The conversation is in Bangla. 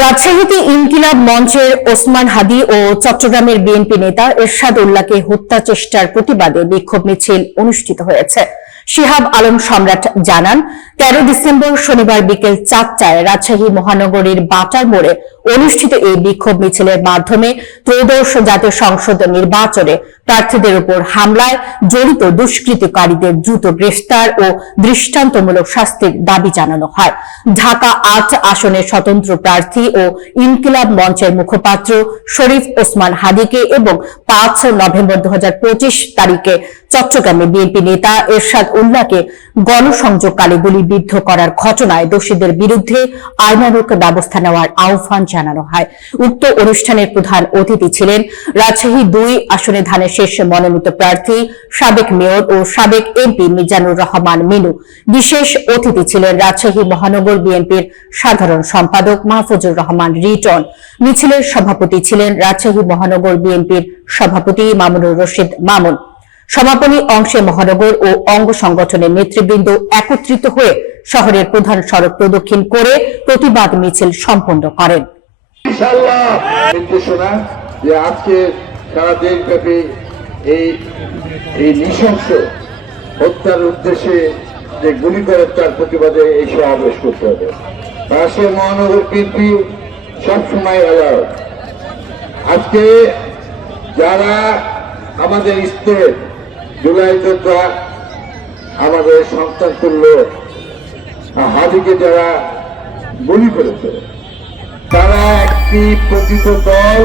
রাজশাহীতে ইনকিলাব মঞ্চের ওসমান হাদী ও চট্টগ্রামের বিএনপি নেতা এরশাদ উল্লাহকে হত্যা চেষ্টার প্রতিবাদে বিক্ষোভ মিছিল অনুষ্ঠিত হয়েছে। শিহাব আলম সম্রাট জানান, 13 ডিসেম্বর শনিবার বিকেল 4টায় রাজশাহী মহানগরীর বাটার মোড়ে অনুষ্ঠিত এই বিক্ষোভ মিছিলের মাধ্যমে ত্রয়োদশ জাতীয় সংসদ নির্বাচনে প্রার্থীদের উপর হামলায় জড়িত দুষ্কৃতকারীদের দ্রুত গ্রেফতার ও দৃষ্টান্তমূলক শাস্তির দাবি জানানো হয়। ঢাকা 8 আসনের স্বতন্ত্র প্রার্থী ও ইনকিলাব মঞ্চের মুখপাত্র শরীফ ওসমান হাদীকে এবং 5 নভেম্বর 2025 তারিখে চট্টগ্রামে বিএনপি নেতা এরশাদ উল্লাহকে গণসংযোগকালে গুলিবিদ্ধ করার ঘটনায় দোষীদের বিরুদ্ধে আইনানুগ ব্যবস্থা নেওয়ার আহ্বান জানানো হয়। উক্ত অনুষ্ঠানের প্রধান অতিথি ছিলেন রাজশাহী 2 আসনে ধানের শেষ মনোনীত প্রার্থী সাবেক মেয়র ও সাবেক এমপি মিজানুর রহমান মিনু। বিশেষ অতিথি ছিলেন রাজশাহী মহানগর বিএনপির সাধারণ সম্পাদক মাহফুজুর রহমান রিটন। মিছিলের সভাপতি ছিলেন রাজশাহী মহানগর বিএনপির সভাপতি মামুনুর রশিদ মামুন। সমাপনী অংশে মহানগর ও অঙ্গ সংগঠনের নেতৃবৃন্দ একত্রিত হয়ে শহরের প্রধান সড়ক প্রদক্ষিণ করে প্রতিবাদ মিছিল সম্পন্ন করেন। ইনশাআল্লাহ নির্দেশনা যে আজকে সারা দেশব্যাপী এই নৃশংস হত্যার উদ্দেশ্যে যে গুলি করে তার প্রতিবাদে এই সমাবেশ করতে হবে। রাজশাহী মহানগর বিএনপি সবসময় অ্যালার্ট। আজকে যারা আমাদের স্তরে জুলাই যোদ্ধা আমাদের সন্তান তুল্য হাদীকে যারা গুলি করেছে, তারা একটি প্রকৃত দল।